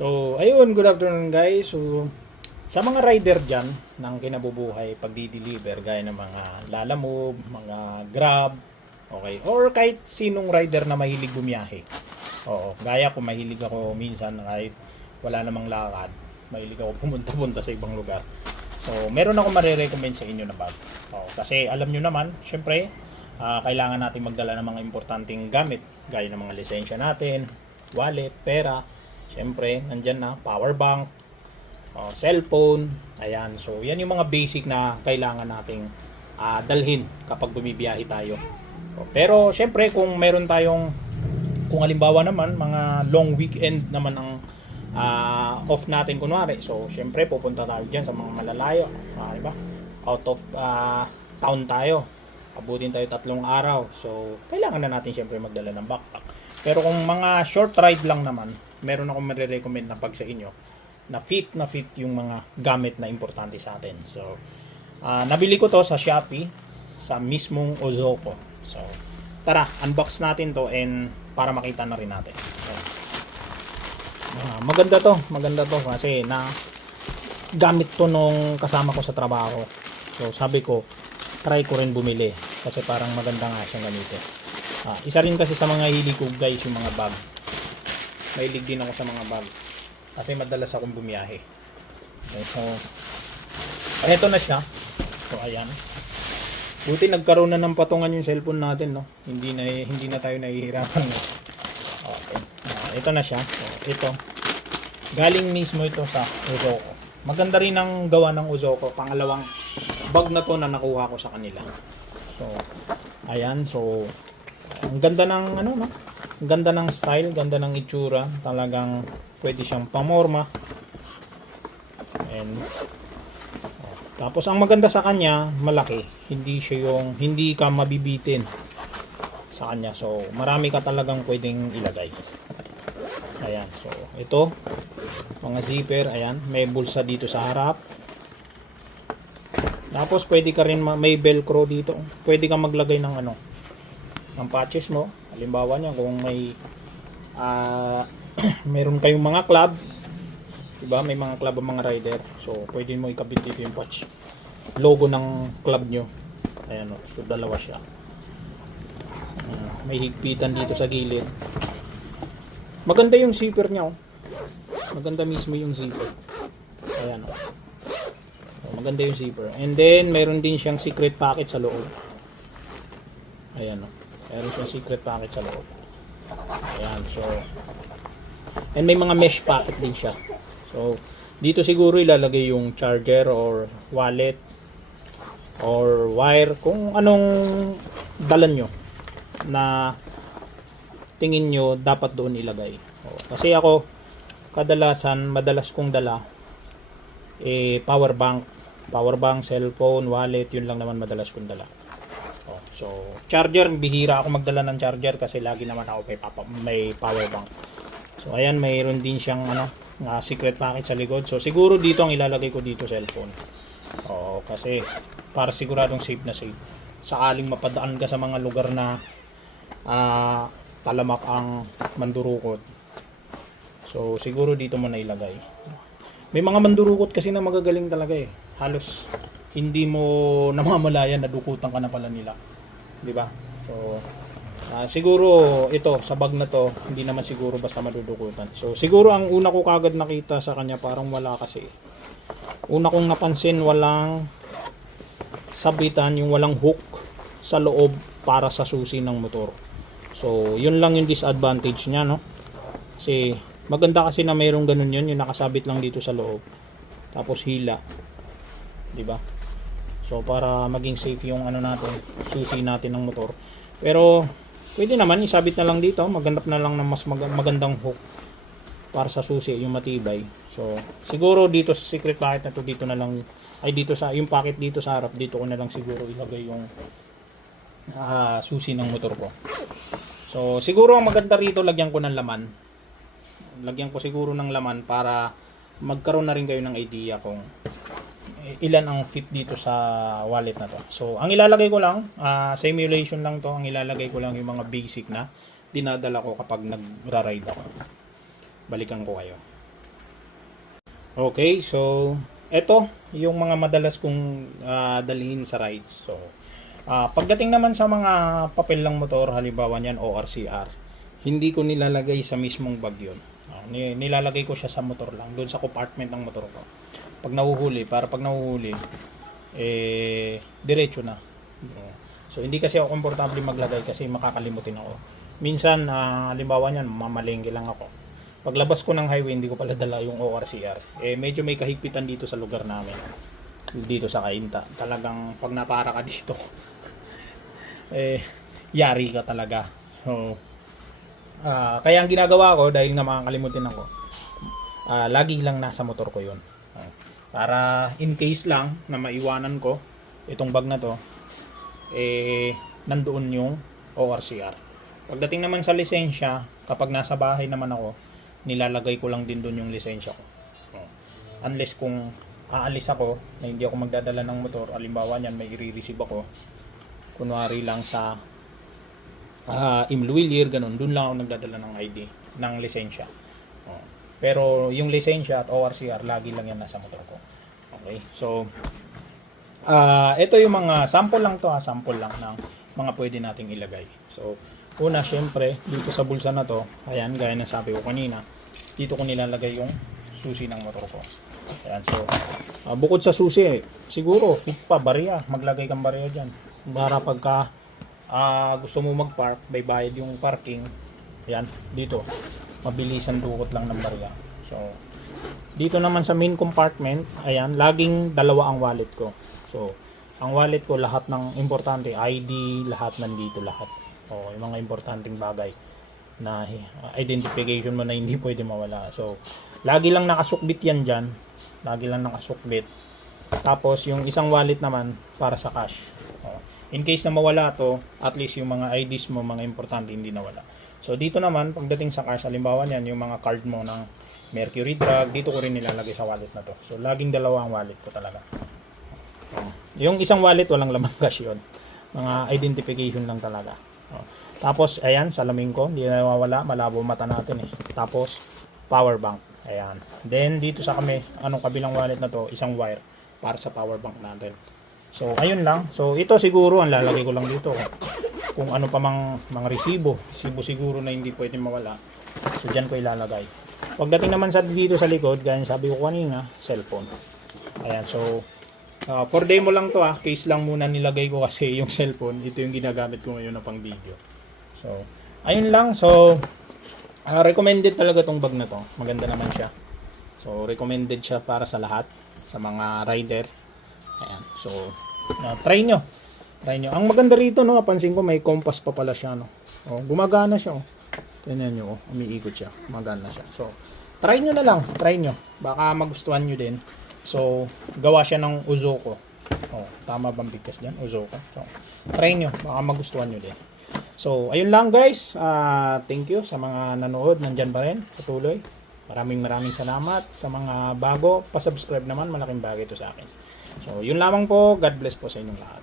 So, ayun, good afternoon guys. So, sa mga rider dyan ng kinabubuhay pag di-deliver gaya ng mga Lalamove, mga Grab, okay, or kahit sinong rider na mahilig bumiyahe. Oo, gaya ko mahilig ako minsan kahit wala namang lakad, mahilig ako pumunta-punta sa ibang lugar. So, meron ako marirecommend sa inyo na bag. Oo, kasi alam nyo naman, syempre, kailangan natin magdala ng mga importanteng gamit gaya ng mga lisensya natin, wallet, pera. Siyempre, nandyan na, power bank, cellphone, ayan. So, yan yung mga basic na kailangan nating dalhin kapag bumibiyahe tayo. Pero, siyempre, kung meron tayong, kung halimbawa naman, mga long weekend naman ang off natin kunwari. So, siyempre, pupunta tayo dyan sa mga malalayo. Diba? Out of town tayo. Abutin tayo 3 araw. So, kailangan na natin siyempre magdala ng backpack. Pero kung mga short ride lang naman, meron akong marirecommend na pag sa inyo na fit yung mga gamit na importante sa atin. So, nabili ko to sa Shopee sa mismong Ozoko. So, tara, unbox natin to and para makita na rin natin. So, maganda to kasi na gamit to nung kasama ko sa trabaho. So, sabi ko, try ko rin bumili kasi parang maganda nga siyang ganito. Isa rin kasi sa mga hilig ko guys yung mga bag. Mahilig din ako sa mga bag kasi madalas akong bumiyahe. Okay, so eto na siya. So ayan, buti nagkaroon na ng patungan yung cellphone natin, no? Hindi na tayo nahihirapan, no? Okay, ito na siya. So, ito galing mismo ito sa Ozoko. Maganda rin ang gawa ng Ozoko. Pangalawang bag na to na nakuha ko sa kanila. So ayan, so ang ganda ng ano, no? Ang ganda ng style, ganda ng itsura. Talagang pwede siyang pamorma. And tapos ang maganda sa kanya, malaki. Hindi ka mabibitin sa kanya. So marami ka talagang pwedeng ilagay. Ayan, so ito mga zipper, ayan, may bulsa dito sa harap. Tapos pwede ka rin may velcro dito. Pwede ka maglagay ng ano, ng patches mo. Halimbawa niya kung may meron kayong mga club, diba? May mga club ang mga rider. So, pwede mo ikabit dito yung patch. Logo ng club nyo. Ayan o. So, dalawa siya. May higpitan dito sa gilid. Maganda yung zipper niya o. Maganda mismo yung zipper. Ayan o. So, maganda yung zipper. And then, meron din siyang secret packet sa loob. Ayan o. Meron siyang secret packet sa loob. Ayan, so and may mga mesh packet din siya. So, dito siguro ilalagay yung charger or wallet or wire, kung anong dalan nyo na tingin nyo dapat doon ilagay. Kasi ako, madalas kong dala power bank, cellphone, wallet, yun lang naman madalas kong dala. So, charger, bihira ako magdala ng charger kasi lagi naman ako may power bank. So, ayan, mayroon din siyang secret packet sa likod. So, siguro dito ang ilalagay ko dito cellphone. Oo, kasi para siguradong safe na safe. Sakaling mapadaan ka sa mga lugar na talamak ang mandurukot. So, siguro dito mo na ilagay. May mga mandurukot kasi na magagaling talaga eh. Halos hindi mo namamalayan na dukutan ka na pala nila. 'Di ba? So, siguro ito sa bag na to, hindi naman siguro basta madudukutan. So, siguro ang una ko kagad nakita sa kanya parang wala kasi. Una kong napansin walang sabitan, yung walang hook sa loob para sa susi ng motor. So, yun lang yung disadvantage niya, no? Kasi maganda kasi na mayroong ganun yun, yung nakasabit lang dito sa loob. Tapos hila. 'Di ba? So, para maging safe yung ano natin, susi natin ng motor. Pero, pwede naman, isabit na lang dito. Maghanap na lang ng mas magandang hook para sa susi, yung matibay. So, siguro dito sa secret packet na to, dito na lang, ay dito sa, yung packet dito sa harap, dito ko na lang siguro ilagay yung susi ng motor ko. So, siguro ang maganda rito, lagyan ko ng laman. Lagyan ko siguro ng laman para magkaroon na rin kayo ng idea kung ilan ang fit dito sa wallet na to. So, ang ilalagay ko lang, simulation lang to, ang ilalagay ko lang yung mga basic na dinadala ko kapag nagra-ride ako. Balikan ko kayo. Okay, so eto yung mga madalas kong dalhin sa rides. So, pagdating naman sa mga papel ng motor, halimbawa niyan ORCR, hindi ko nilalagay sa mismong bag yun. Nilalagay ko siya sa motor lang, doon sa compartment ng motor ko. Pag nahuhuli, diretso na. So, hindi kasi ako komportable maglagay kasi makakalimutin ako. Minsan, halimbawa niyan, mamalengke lang ako. Paglabas ko ng highway, hindi ko pala dala yung ORCR. Medyo may kahigpitan dito sa lugar namin. Dito sa Cainta. Talagang pag napara ka dito, yari ka talaga. So, kaya ang ginagawa ko, dahil nga makakalimutin ako, lagi lang nasa motor ko yun. Para in case lang na maiwanan ko itong bag na to, nandoon yung ORCR. Pagdating naman sa lisensya, kapag nasa bahay naman ako, nilalagay ko lang din doon yung lisensya ko. Unless kung aalis ako na hindi ako magdadala ng motor, alimbawa niyan may i-receive ako, kunwari lang sa Imluwilir, ganun, doon lang ako nagdadala ng ID, ng lisensya. Pero yung lisensya at ORCR, lagi lang yan nasa motor ko. Okay, so ito yung mga sample lang to, sample lang ng mga pwede nating ilagay. So una, syempre, dito sa bulsa na to, ayan, gaya ng sabi ko kanina, dito ko nilalagay yung susi ng motor ko. Ayan, so, bukod sa susi, siguro, fit pa, barya, maglagay kang barya dyan. Para pagka gusto mo mag-park, may bayad yung parking, ayan, dito, mabilisan dukot lang ng barya. So, dito naman sa main compartment, ayan, laging dalawa ang wallet ko. So, ang wallet ko, lahat ng importante, ID, lahat nandito, lahat. O yung mga importanteng bagay na identification mo na hindi pwede mawala. So, lagi lang nakasukbit yan dyan. Lagi lang nakasukbit. Tapos, yung isang wallet naman para sa cash. In case na mawala to, at least yung mga IDs mo, mga importante, hindi nawala. So, dito naman, pagdating sa cash, halimbawa niyan, yung mga card mo ng Mercury Drug, dito ko rin nilalagay sa wallet na to. So, laging dalawa ang wallet ko talaga. Yung isang wallet, walang lamang cash yun. Mga identification lang talaga. Tapos, ayan, salamin ko, hindi na nawawala, malabo mata natin eh. Tapos, power bank. Ayan. Then, dito sa kami, anong kabilang wallet na to, isang wire para sa power bank natin. So, ayun lang. So, ito siguro, ang lalagay ko lang dito. Kung ano pa mga resibo siguro na hindi pwede mawala. So, dyan ko ilalagay. Pagdating naman sa dito sa likod, gaya sabi ko kanina, cellphone. Ayan, so, for demo lang to case lang muna nilagay ko kasi yung cellphone, ito yung ginagamit ko ngayon na pang video. So, ayun lang. So, recommended talaga tong bag na to. Maganda naman siya. So, recommended siya para sa lahat, sa mga rider. Ayan. So, try nyo. Try nyo. Ang maganda rito, no, napansin ko may compass pa pala siya, no. Gumagana siya, Tingnan nyo, umiikot siya. Gumagana siya. So, try nyo na lang. Try nyo. Baka magustuhan nyo din. So, gawa siya ng Uzoko. Tama bang bigkas dyan? Uzoko. So, try nyo. Baka magustuhan nyo din. So, ayun lang guys. Thank you sa mga nanood. Nandyan pa rin. Patuloy. Maraming salamat. Sa mga bago, pasubscribe naman. Malaking bagay ito sa akin. So, yun lamang po. God bless po sa inyong lahat.